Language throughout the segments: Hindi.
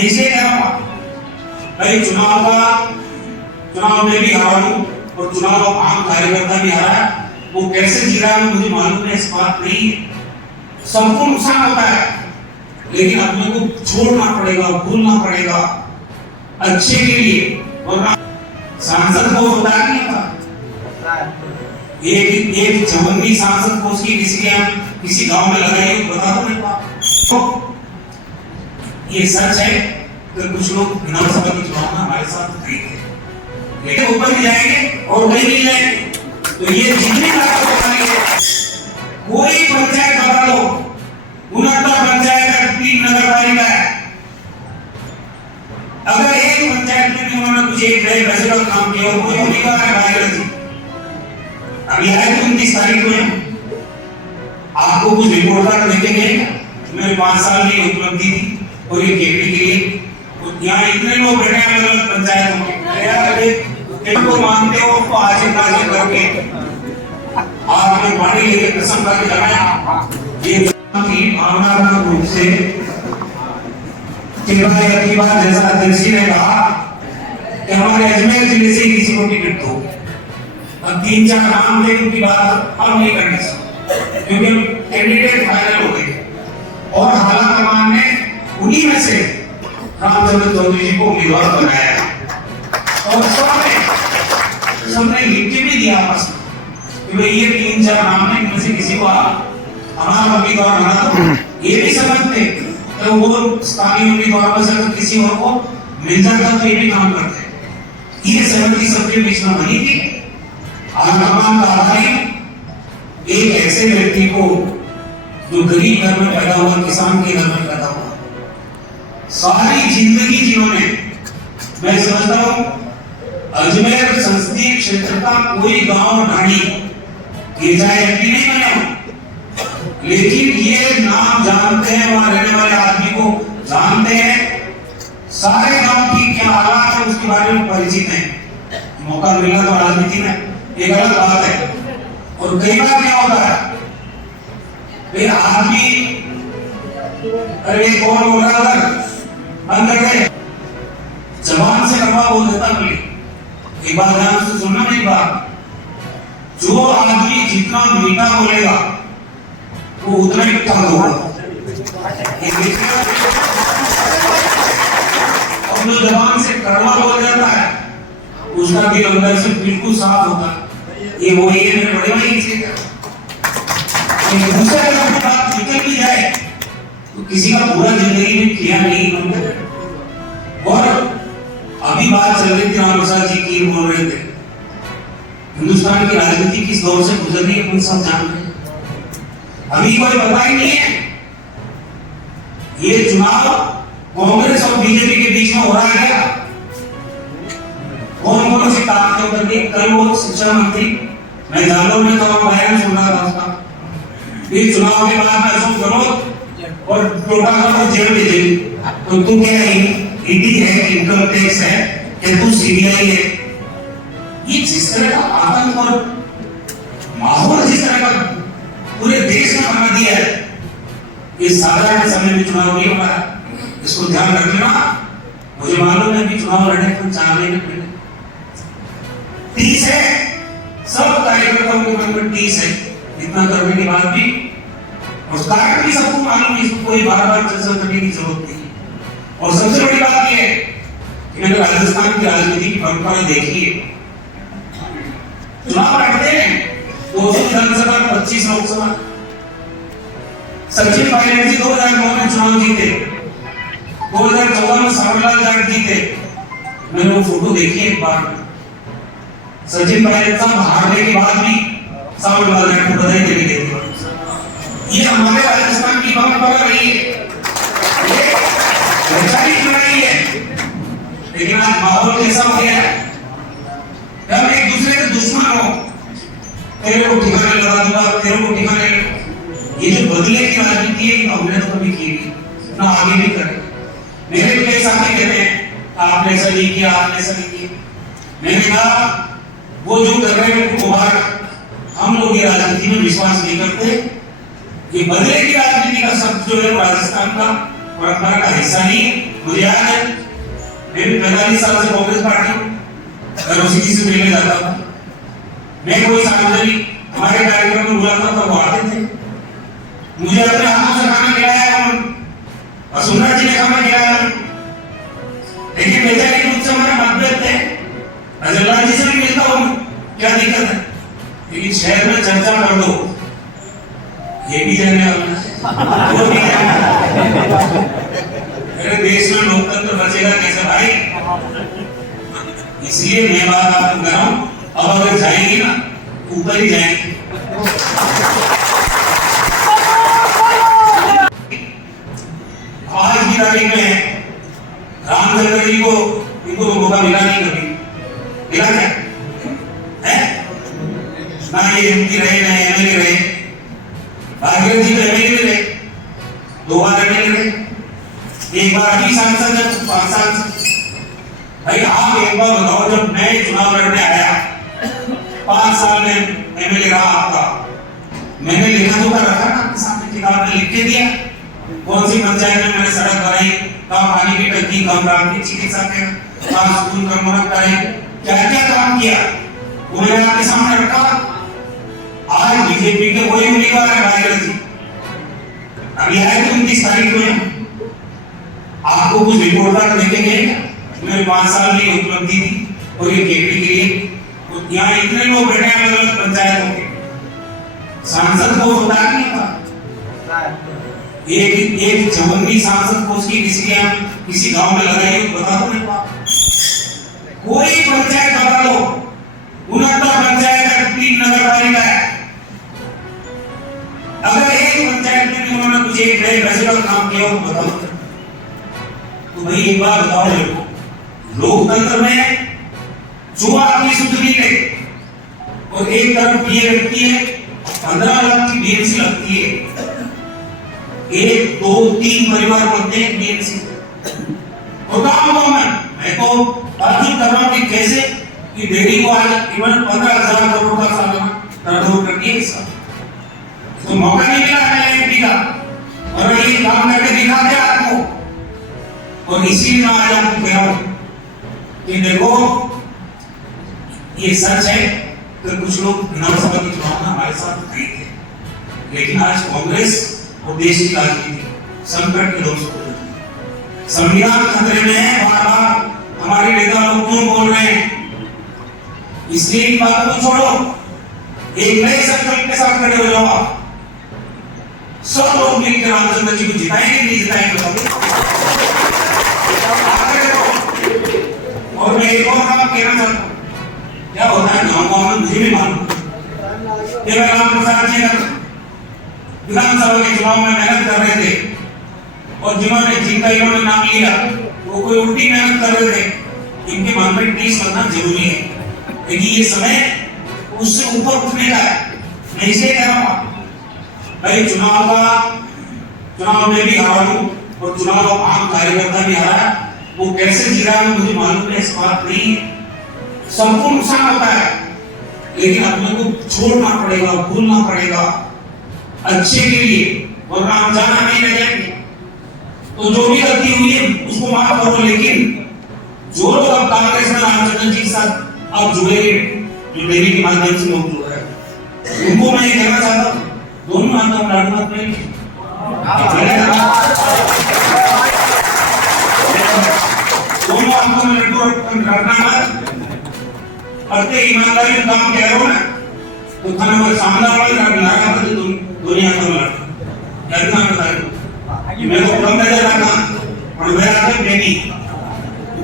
मैं इसे कह रहा हूँ भाई, चुनाव में भी हारा हूँ और चुनाव आम कार्यकर्ता भी हारा है। वो कैसे जी रहा है मुझे मालूम है, इस बात नहीं है। सबको नुकसान होता है, लेकिन अपने को छोड़ना पड़ेगा, भूलना पड़ेगा अच्छे के लिए। वरना सांसद को होता नहीं था, एक चवन्नी सांसद को उसकी किसी गांव में लगाई, बता दो मेरे पास। तो ये सच है कि कुछ लोग विधानसभा के चुनाव में हमारे साथ नहीं थे, लेकिन ऊपर भी जाएंगे और कहीं नहीं जाएंगे। तो ये जितनी ताकत बनाएंगे, कोई पंचायत बता दो, 69 पंचायत है, 3 नगर पालिका है, अगर एक पंचायत में भी उन्होंने कुछ एक नए पैसे का काम किया और कोई नहीं कर रहा है, अभी है 29 तारीख को आपको कुछ रिपोर्ट कार्ड देके गए, मेरे 5 साल की उपलब्धि थी और ये केपी के लिए यहाँ इतने लोग बैठे हैं अलग पंचायतों में, को मानते हो तो आज करके आपने पानी लेके कसम करके लगाया। ये की भावनात्मक रूप से जैसा अध्यक्ष ने कहा कि हमारे अजमेर जिले से किसी को टिकट दो, अब 3-4 नाम थे उनकी बात हम नहीं करनी सकते क्योंकि कैंडिडेट फाइनल हो गए और हालात कमान ने उन्हीं में से रामचंद्र चौधरी जी को उम्मीदवार बनाया और सबने लिख के भी दिया आपस में कि भाई ये 3-4 नाम है, इनमें से किसी को हमारा उम्मीदवार बना दो। ये भी समझते तो वो स्थानीय उम्मीदवार में से किसी और को मिल जाता तो ये भी काम करते। ये सहमति सबके बीच में बनी थी। आगमन का आधार एक ऐसे व्यक्ति को जो गरीब घर में पैदा हुआ, किसान के घर में पैदा हुआ, सारी जिंदगी जिन्होंने, मैं समझता हूँ अजमेर संसदीय क्षेत्र का कोई गांव ढाणी ये चाहे एमपी नहीं बना, लेकिन ये नाम जानते हैं, वहां रहने वाले आदमी को जानते हैं, सारे गांव की क्या हालात है उसके बारे में परिचित हैं। मौका मिला तो राजनीति में एक अलग बात है। और कई बार क्या होता है, वे आदमी अरे कौन बोल रहा था बंद कर दे, जबान से लंबा बोल देता बोले। एक बात ध्यान से सुनना मेरी बात, जो आदमी जितना मीठा बोलेगा वो उतना ही कम होगा, और जो जबान से कड़वा बोल जाता है उसका दिल अंदर से बिल्कुल साफ होता है। ये वो ये मेरे बड़े भाई से दूसरे अगर बात निकल भी जाए तो किसी का पूरा जिंदगी में किया नहीं बनता। और अभी बात चल रही थी राम प्रसाद जी की, बोल रहे थे हिंदुस्तान की राजनीति किस दौर से गुजर रही है, अपन सब जान रहे हैं। अभी कोई पता ही नहीं है ये चुनाव कांग्रेस और बीजेपी के बीच में हो रहा है क्या, कौन कौन सी ताकतें करके। कल वो शिक्षा मंत्री, मैं जालौर में तो बयान सुन रहा था उसका, ये चुनाव के बाद में अशोक गहलोत और टोटा को जेल भेजेगी, तो तू क्या है, ईडी है, इनकम टैक्स है, क्या तू सीबीआई है। ये जिस तरह का आतंक और माहौल जिस तरह का पूरे देश में बना दिया है, ये साधारण समय में चुनाव नहीं हो रहा है, इसको ध्यान रख लेना। मुझे मालूम है कि चुनाव लड़ने को 4 महीने पहले 30 है, सब कार्यकर्ताओं के मन में 30 है, इतना करने के बाद भी और कारण भी सबको मालूम है, इसको कोई बार-बार चर्चा करने की जरूरत नहीं। और सबसे बड़ी बात यह है कि मैंने राजस्थान की राजनीति की परंपरा देखी है, चुनाव लड़ते हैं 200 विधानसभा, 25 लोकसभा। सचिन पायलट जी 2009 में चुनाव जीते, 2014 में सावरलाल जाट जीते, मैंने वो फोटो देखी एक बार। सचिन पायलट साहब हारने के बाद भी सावरलाल जाट को बधाई देने देते। ये हमारे राजस्थान की परंपरा रही है, वैचारिक लड़ाई है, लेकिन आज माहौल कैसा हो गया है, हम एक दूसरे के दुश्मन हो, तेरे को ठिकाने लगा दूंगा, तेरे को ठिकाने। ये जो बदले की राजनीति है हमने तो कभी की नहीं, ना आगे भी करें। मेरे भी कई साथी कहते हैं आपने ऐसा नहीं किया, आपने ऐसा नहीं किया। मैंने कहा वो जो कर रहे हैं मुबारक, हम लोग ये राजनीति में विश्वास नहीं करते। ये बदले की राजनीति का शब्द जो है राजस्थान का परंपरा का हिस्सा नहीं। मुझे याद है मैं भी 45 साल से कांग्रेस पार्टी रोशिकी से मिलने जाता था। मैं कोई सार्वजनिक हमारे कार्यक्रम में बुलाता था, वो आते थे, मुझे अपने हाथों से खाना खिलाया और सुंदर जी ने खाना खिलाया। लेकिन बेचारे मुझसे हमारे मतभेद थे, अजल्ला जी से भी मिलता हूँ, क्या दिक्कत है, लेकिन शहर में चर्चा कर दो, ये भी जाने वाला है, वो भी जाने वाला है। मेरे देश में लोकतंत्र बचेगा कैसे भाई? इसलिए मैं बात आपको कर रहा हूं, अब अगर जाएंगे ना ऊपर ही जाएंगे। आज की तारीख में रामचंद्र जी को इनको तो मौका मिला नहीं, कभी मिला क्या है? ना ये एमपी रहे ना एमएलए रहे, भागीरथ जी तो एमएलए रहे, 2 बार एमएलए रहे, 1 बार अभी सांसद है, 5 साल से। भाई आप एक बार बताओ, जब मैं चुनाव लड़ने आया 5 साल में एमएलए रहा आपका, मैंने लिखा तो कर रखा ना आपके सामने, किताब में लिख के दिया कौन सी पंचायत में मैंने सड़क बनाई, कहाँ पानी की टंकी, कहाँ प्राथमिक चिकित्सा केंद्र, कहाँ स्कूल का मरम्मत कराई, क्या क्या काम किया वो मैंने आपके सामने रखा। आज बीजेपी के वही उम्मीदवार है भागीरथ जी, अभी आए थे 29 तारीख को, आपको कुछ रिपोर्ट कार्ड देके गए क्या? मेरे 5 साल में उपलब्धि थी और ये केपी के लिए यहाँ इतने लोग बैठे हैं अलग अलग पंचायतों के, सांसद को होता नहीं था, एक जवंदी सांसद को उसकी किसी गांव में लगाई बता दो मेरे पास, कोई पंचायत बता दो, 69 पंचायत है, 3 नगर पालिका है, अगर एक पंचायत में उन्होंने कुछ एक नए पैसे का काम किया हो बताओ। तो भाई एक बात बताओ मेरे को, लोकतंत्र में जो आदमी सुधरी है और एक तरफ ये लगती है 15 लाख की बीएमसी लगती है, 1 2 3 परिवार बनते हैं बीएमसी और गाँव में मैं तो ताज्जुब कर रहा हूं कि कैसे कि डेयरी को आज केवल 15,000 करोड़ का सालाना टर्नओवर करती है इसका, तो मौका नहीं मिला है एमपी का, और ये काम करके दिखा दिया आपको। और इसीलिए मैं आज आपको कह रहा हूं कि देखो ये सच है कि कुछ लोग विधानसभा के चुनाव में हमारे साथ नहीं थे, लेकिन आज कांग्रेस और देश की राजनीति संकट के दौर से, संविधान खतरे में है, बार बार हमारे नेता लोग क्यों बोल रहे हैं? इसलिए इन बातों को छोड़ो, एक नए संकल्प के साथ खड़े हो जाओ आप। सब लोग मिलकर रामचंद्र जी को जिताएंगे नहीं जिताएंगे? और मैं एक और काम कहना चाहता हूँ, क्या होता है गाँव गाँव में, मुझे भी मालूम है, राम प्रसाद जी विधानसभा के चुनाव में मेहनत कर रहे थे और जिन्होंने जिनका इन्होंने नाम लिया वो कोई उल्टी मेहनत कर रहे थे, इनके मन में टीस करना जरूरी है, लेकिन ये समय उससे ऊपर उठने का है। मैं इसलिए कह रहा हूँ भाई, चुनाव में भी हारा हूं और चुनाव आम कार्यकर्ता भी हारा, वो कैसे जीरा है मुझे मालूम है, इस बात नहीं है, सबको नुकसान होता है, लेकिन अपने को छोड़ना पड़ेगा, भूलना पड़ेगा अच्छे के लिए, वरना हम जाना नहीं रह जाएंगे। तो जो भी गलती हुई है उसको माफ करो, लेकिन जो लोग अब कांग्रेस में रामचंद्र जी के साथ अब जुड़ेंगे, जो डेली के माध्यम से लोग जुड़ रहे हैं, उनको मैं ये कहना चाहता हूँ, दोनों आंदोलन लड़ना पड़ेगा, दोनों आंदोलन लड़ना मत, प्रत्येक ईमानदारी का काम कह रहे हो ना, तो खाना में सामने वाले लड़ना तो दुनिया को लड़ना मैं तो कम नजर रखा और मैं आगे बेटी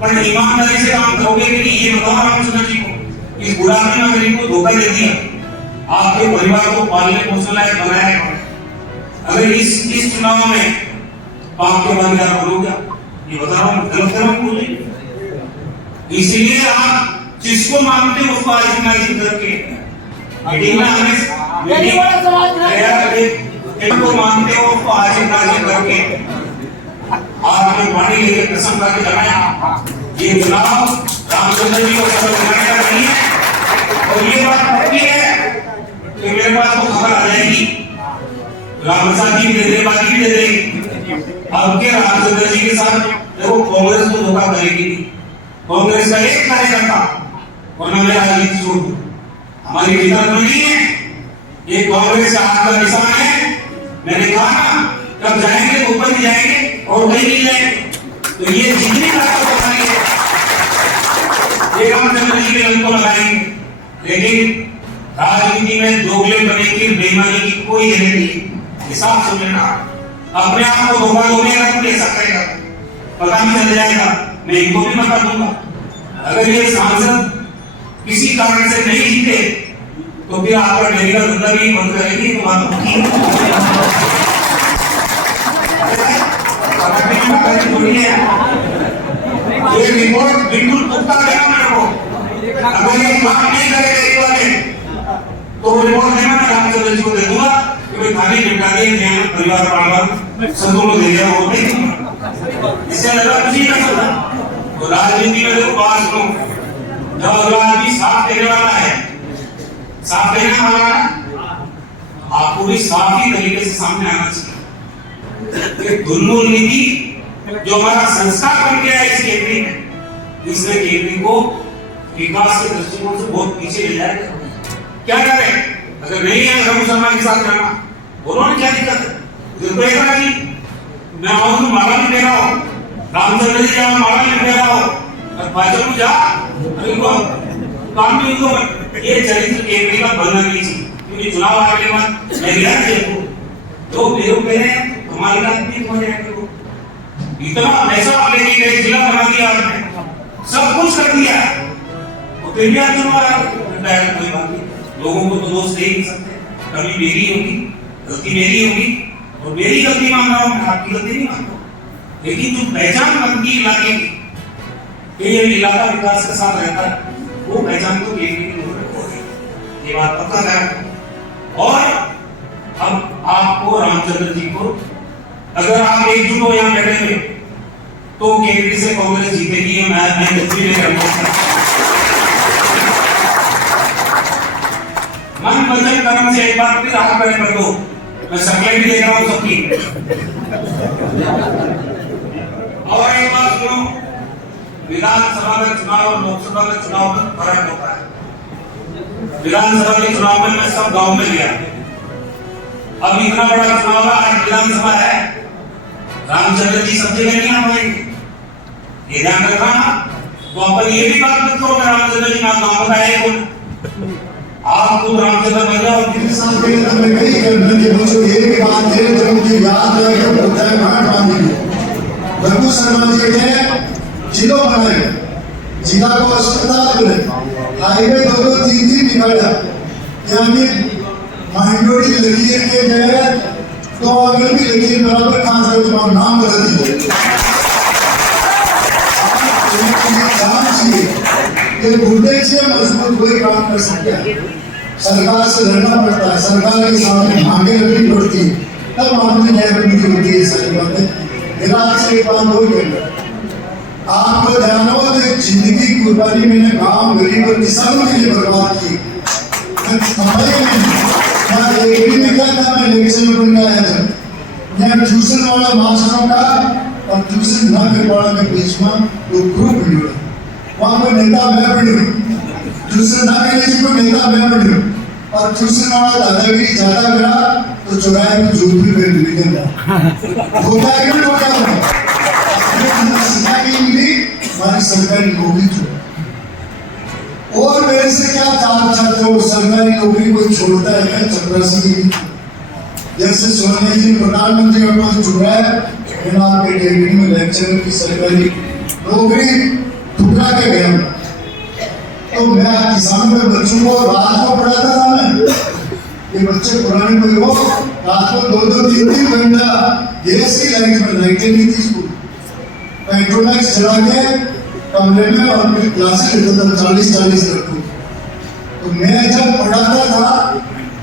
पर ईमानदारी से काम करोगे कि नहीं, ये बताओ रामचंद्र जी को, इस बुढ़ापे में अगर इनको धोखा दे दिया, आपके परिवार को पालने पोषण लायक बनाया है, अगर इस चुनाव में पाप के भागीदार बनोगे, ये बता रहा हूँ, गलत कदम बोले। इसीलिए आप जिसको मानते हो उसको आजिमाइश करके मीटिंग में जिनको मानते हो उसको आजिमाइश करके आपने पानी लेके कसम करके जमाया, ये चुनाव रामचंद्र जी को सफल बनाने का नहीं है। और ये बात पक्की है कि मेरे पास तो खबर आ जाएगी, राम प्रसाद जी भी दे देंगे, बाकी भी दे देंगे, आपके रामचंद्र जी के साथ देखो कांग्रेस को धोखा करेगी नहीं, कांग्रेस का एक कार्यकर्ता वरना मैं राजनीति छोड़ दूं, हमारी विचार नहीं है, ये कांग्रेस का हाथ का निशान है। मैंने कहा ना कब जाएंगे ऊपर ही जाएंगे और कहीं नहीं जाएंगे, तो ये जितनी ताकत बनाएंगे ये रामचंद्र जी के रंग को लगाएंगे, लेकिन राजनीति में दोगले बने की बेईमानी की कोई जरूरत नहीं। हिसाब से लेना, अपने आप को धोखा दोगे ना तो कैसा करेगा, पता नहीं चल जाएगा, मैं इनको भी मौका दूंगा। अगर ये सांसद किसी कारण से नहीं जीते तो फिर आपका डेली का धंधा भी बंद करेगी, तो बात थोड़ी है। ये रिपोर्ट बिल्कुल पुख्ता देना मेरे को, अगर ये बात नहीं करेगा एक बार तो रिपोर्ट देना मैं रामचंद्र जी को दे दूंगा कि भाई खाली निपटा के परिवार पालना सबको को दे दिया, वो नहीं दूंगा, इससे ज्यादा कुछ नहीं कर सकता। तो राजनीति में देखो बात सुनो, जब अगला आदमी साथ देने वाला है, साथ देने वाला है, आपको भी साफ ही तरीके से सामने आना चाहिए। दुर्मूल नीति जो हमारा संस्कार बन गया है इस केंद्री में, इसने केंद्री को विकास के दृष्टिकोण से बहुत पीछे ले जाएगा। क्या करें, अगर नहीं है अगर मुसलमान के साथ रहना, उन्होंने क्या दिक्कत है, नहीं मैं आऊं तो माला भी दे रहा हूं, रामचंद्र जी जाओ माला भी दे रहा हूं, और भाजपा को जा अरे वो काम भी उनको ये चरित्र केंद्री का बनना नहीं चाहिए, क्योंकि चुनाव आने के बाद मैं गया देखो तो बेरोक कह रहे हैं हमारे राजनीति हो जाएंगे, वो इतना पैसा लेके गए, जिला बना दिया आपने, सब कुछ कर दिया, और फिर भी आप चुनाव कोई बात नहीं, लोगों को तो दोष दे ही नहीं सकते, कभी मेरी होगी गलती, मेरी होगी और मेरी गलती मान रहा हूं, मैं आपकी गलती नहीं मान रहा हूं, लेकिन जो पहचान बनती इलाके की, ये इलाका विकास के साथ रहता है, वो पहचान तो ये बात पता है। और अब आपको रामचंद्र जी को अगर आप एकजुट हो यहाँ बैठे हुए तो केंद्र से कांग्रेस जीतेगी, मैं कुछ भी नहीं करूंगा। मन वचन कर्म से एक बार फिर हाथ खड़े कर दो, मैं शक्लें भी देख रहा हूं सबकी। और एक बात सुनो, विधानसभा का चुनाव और लोकसभा का चुनाव में फर्क होता है। विधानसभा के चुनाव में मैं सब गांव में गया, अब इतना बड़ा चुनाव है, आज विधानसभा है, रामचंद्र जी सब जगह नहीं आ पाएंगे, ये ध्यान रखना। तो अपन ये भी बात मत करो रामचंद्र जी ना गांव में आए कौन, आप तो रामचंद्र बन जाओ। कितने साल पहले तो मैं कई करने के बच्चों ये भी बात है जो मुझे याद है कि होता है मार बांधी रघु शर्मा जी ने जिला बनाया, जिला को अस्पताल बने, हाईवे 2-3 निकाला, यानी माइनॉरिटी लकीर के गए तो अगर भी लकीर बराबर खान से तुम्हारा नाम बदल दिया। ये गुर्दे से मजबूत कोई काम कर सकता है, सरकार से लड़ना पड़ता है, सरकार के सामने मांगे रखनी पड़ती है, तब मामले न्याय प्रवृत्ति होती है। सारी बातें मेरा आपसे एक बात और कहना, आपको ध्यान हो तो जिंदगी कुर्बानी मैंने गांव गरीब और किसानों के लिए बर्बाद की, मैं एक भी निकला था, मैं इलेक्शन में बन गया था, मैं ट्यूशन वाला मास्टरों का और ट्यूशन न कर वाला के बीच में वो ग्रुप बना, वहाँ पर नेता मैं बनी, ट्यूशन न करने की कोई नेता मैं बनी, और ट्यूशन वाला दादागिरी ज्यादा करा तो चुराए में जूत भी कर निकल रहा होता है कि नहीं होता है। हमारी सरकारी नौकरी छोड़, और मेरे से क्या काम चाहते हो, सरकारी नौकरी कोई छोड़ता है क्या, चपरासी जैसे सोनिया जी प्रधानमंत्री का पद छुड़ा है, मैंने आपके कैबिनेट में लेक्चरर की सरकारी नौकरी ठुकरा के गया, तो मैं किसान के बच्चों को रात को पढ़ाता था, मैं ये बच्चे पुराने कोई हो, रात को 2-3 घंटा गैस की लाइट में लाइटें नहीं थी, स्कूल पेट्रोलैक्स चला के कमरे में और फिर क्लासेस लेता था 40-40 तक। तो मैं जब पढ़ाता था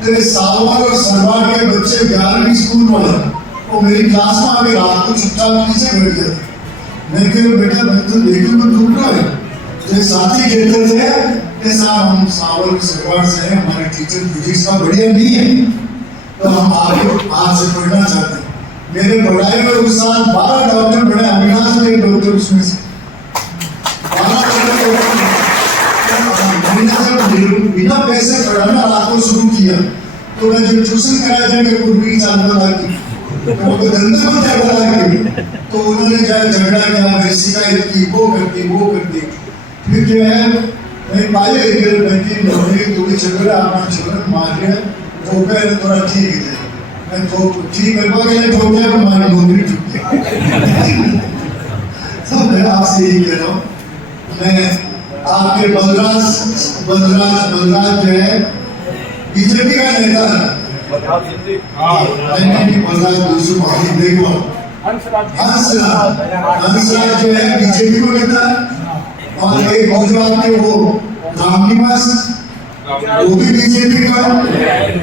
तो सावर और सरवार के बच्चे 11वीं स्कूल वाले वो मेरी क्लास में आके रात को चुपचाप पीछे बैठ जाते, मैं कह बेटा मैं तो देखूं तो तुम है, तो साथी कहते थे कि साहब हम सावर और सरवार से हैं, हमारे टीचर फिजिक्स का बढ़िया नहीं है, तो हम आपसे पढ़ना चाहते हैं। मेरे बढ़ाए हुए उस साल 12 डॉक्टर बने, अविनाश ने एक डॉक्टर उसमें से 12 डॉक्टर बिना पैसे पढ़ाना रातों शुरू किया। तो मैं जो ट्यूशन कराया जाए मेरे को भी चालू लगा की तो धंधे को क्या लगा तो उन्होंने क्या झगड़ा किया, मेरी शिकायत की, वो करती फिर जो है मैं पाए मेरे बहन नौकरी थोड़ी झगड़ा अपना छोड़ मार गया तो फिर थोड़ा ठीक है मैं तो ठीक करवा के लिए तो क्या हमारी नौकरी छूट गई। तो मैं आपसे यही कह रहा हूँ, मैं आपके बलराज जो है बीजेपी का नेता है। बलराज दूसरी देखो हंसराज जो है बीजेपी को नेता है और एक और जो आपके वो रामनिवास वो भी बीजेपी का